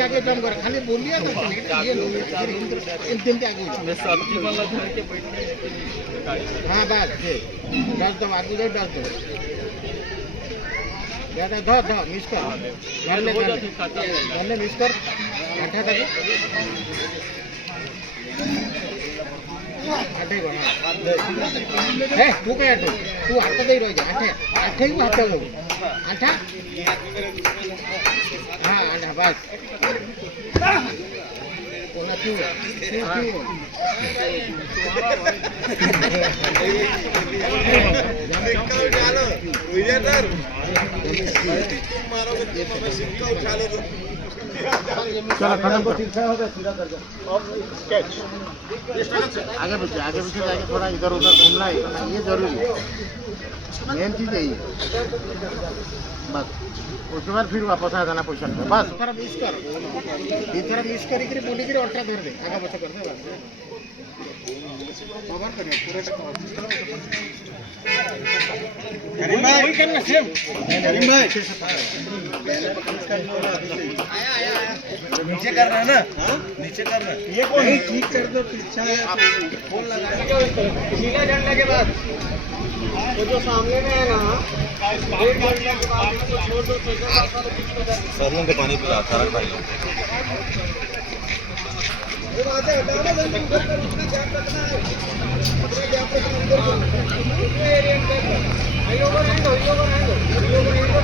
आगे जम कर खाली बोलिए तो ये लोग एकदम के आगे मैं सब्जी वाला घर के बैठने हां बस डाल दो आगे डाल दो ज्यादा धो मिक्स कर डालने मिक्स कर आटा तक आटे को है तू क्या तू हाथ दे रह जा आटे को हाथ दो आटा हां आटा बस कोना तू डालो विजेंद्र मारो तो सिक्का उठा लो चलो कदम को ठीक से हो गया सीधा कर दो स्केच आगे पीछे जाके थोड़ा इधर उधर घूमना है ये जरूरी है मेन चीज है बस उसके बाद फिर वापस आ जाना पोजीशन पे बस थोड़ा मिस कर इधर मिस करी बोली के अल्ट्रा धर दे आगे बच्चा कर दे बस कवर कर पूरा तक करीम भाई वही करना सेम करीम भाई आया नीचे करना है ना नीचे करना ये कौन ठीक कर दो पीछे फोन लगा नीला झंडा के बाद वो जो सामने में है ना एक घंटे के बाद इसको छोड़ दो तो सरलों के पानी पिला सारा भाई ये बात है हटाना जल्दी उधर कर उसका ध्यान रखना है अपने ध्यान रखना अंदर को एरिया में हाई ओवर हैंड वापस ले लो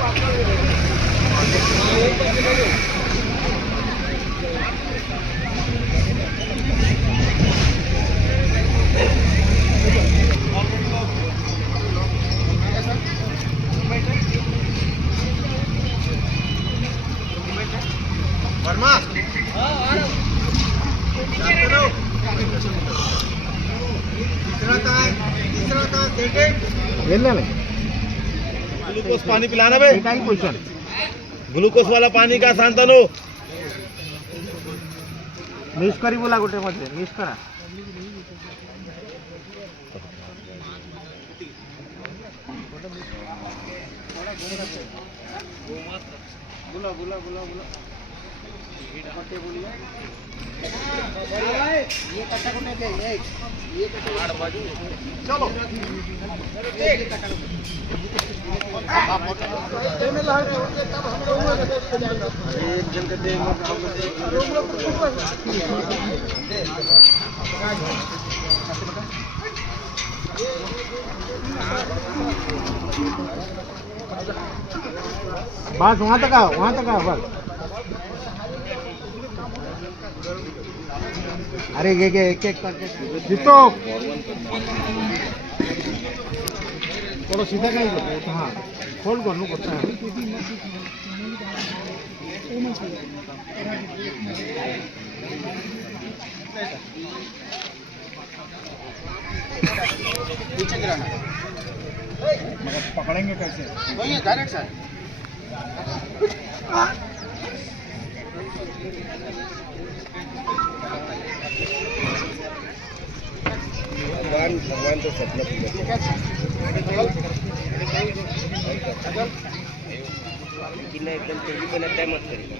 वर्मा हां आ रहा हूं तीसरा का सेकंड लेना नहीं ग्लूकोज पानी पिलाना बे टाइम पोजीशन ग्लूकोज वाला पानी का शांतनु मिस करी बोला गोटे मध्ये मिस करा बोला बोलिए ये कट्टा को नहीं दे ये कट्टा चलो एक कट्टा एक जन के दे बस वहां तक आओ बस अरे ये एक करके जीतो थोड़ा सीधा नहीं करते हाँ फोल्ड कर लो करता है पीछे गिराना मगर पकड़ेंगे कैसे वही डायरेक्ट सर भगवान तो सपना एकदम तेजी को लगता है मत करिए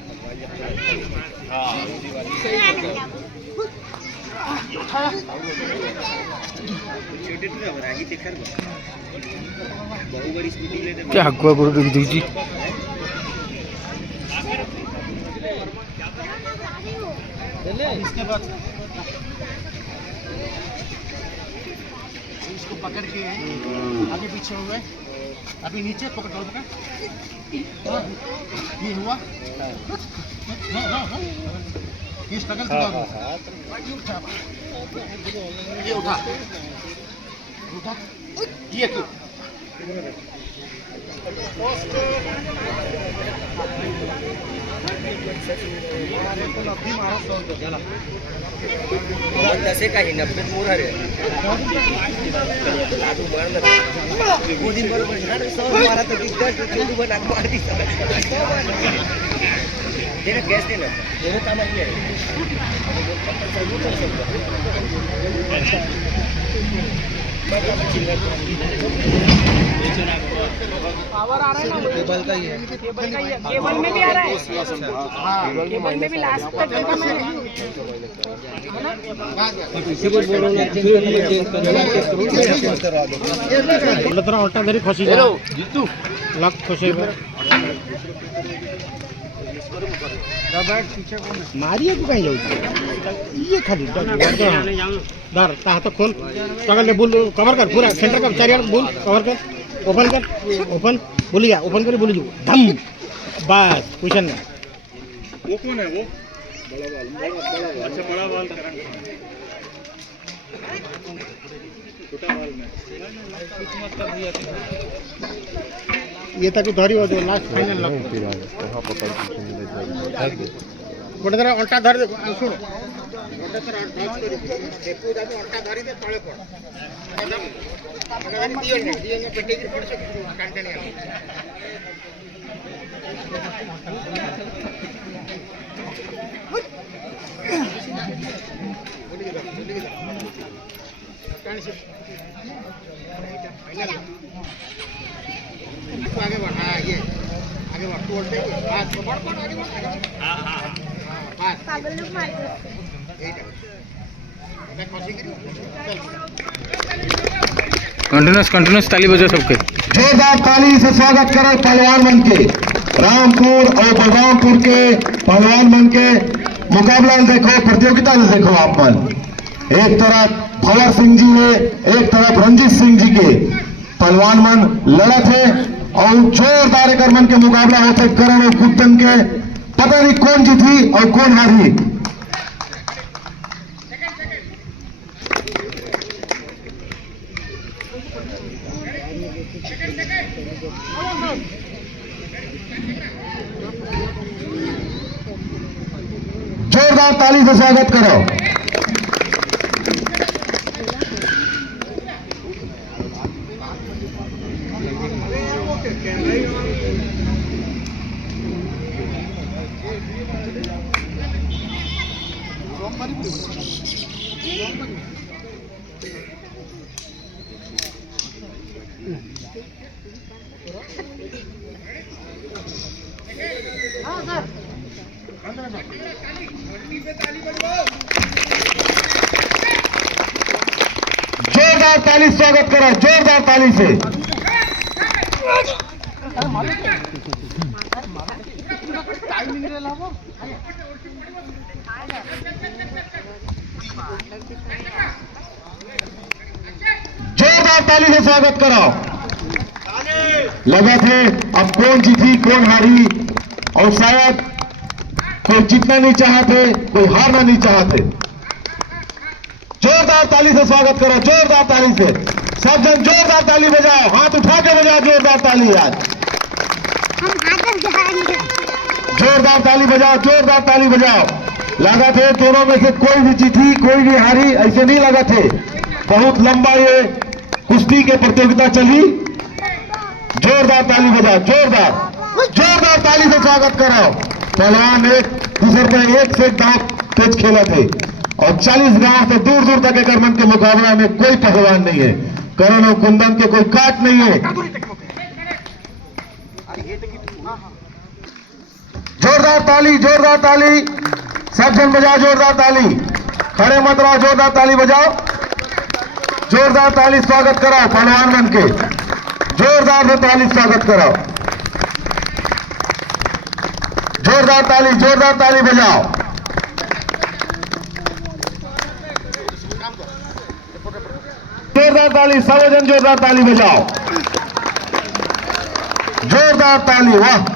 क्या हुआ गुरु जी इसके बाद इसको पकड़ के आगे पीछे हुए अभी नीचे पकड़ ये हुआ ये स्ट्रगल कर ये उठा ये तसे काही 90 मोर रे लाडू मारला गोदी बरोबर झाड सौ मारा तो दिग्गज चोलू बना मार दी तेरे गैस देना दोनों काम ही है पावर आ रहा है ना, केबल का ही है, केबल में भी आ रहा है, केबल में भी लास्ट तक देखा मैंने। अल्टा धरी खसी लक खसे मारिए तू कहीं जाऊ ये खाली दर ता हाथ खोल टगल बोल कवर कर पूरा सेंटर का चार बोल कवर कर ओपन बोली जा ओपन कर बोली जो धम बस क्वेश्चन ना वो कौन है वो बड़ा बाल अच्छा बड़ा बाल छोटा बाल में ये तक धरी हो जो लास्ट फाइनल लग गोटे थर अल्टा धरी दे सुन गोटे थर टच करी देखू जाबे अल्टा धरी दे तळे पड़ अल्टा धरी दियो ने पेटे की पड़ से कांटेनी आगे बढ़ हाँ ये आगे बढ़ तोड़ दे बस बढ़ आगे बढ़ हाँ हाँ बस पागल लोग मार कंटिन्यूस ताली बजाओ सबके। जोरदार ताली से स्वागत करो पहलवान मन के रामपुर और बलरामपुर के पहलवान मन के मुकाबला देखो, प्रतियोगिता देखो आप मन। एक तरफ भवर सिंह जी है, एक तरफ रंजीत सिंह जी के पहलवान मन लड़त है और जोरदार एकर मन के मुकाबला होते करण और कुत्तन के। पता नहीं कौन जीती और कौन हारी। जोरदार ताली से स्वागत करो। जोरदार ताली स्वागत करो, जोरदार ताली से। जोरदार ताली से स्वागत करो। लगा थे अब कौन जीती कौन हारी, और शायद कोई जीतना नहीं चाहते, कोई हारना नहीं चाहते। जोरदार ताली से स्वागत करो, जोरदार ताली से। सब जन जोरदार ताली बजाओ, हाथ उठा के बजाओ जोरदार ताली। आज जोरदार ताली बजाओ, जोरदार ताली बजाओ। लगा थे दोनों में से कोई भी जीती कोई भी हारी, ऐसे नहीं लगा थे। बहुत लंबा ये कुश्ती के प्रतियोगिता चली। जोरदार ताली बजाओ, जोरदार ताली से स्वागत करो। पहलवान एक दूसरे पे एक से दांव तेज खेला थे और 40 गांव से दूर दूर तक एकर मन के मुकाबला में कोई पहलवान नहीं है। करण और कुंदन के कोई काट नहीं है। जोरदार ताली सब जन बजाओ जोरदार ताली। खड़े मत रहो, जोरदार ताली बजाओ। जोरदार ताली स्वागत कराओ पहलवान मन के। जोरदार से ताली स्वागत कराओ। जोरदार ताली बजाओ। जोरदार ताली, सब जन जोरदार ताली बजाओ। जोरदार ताली, वाह।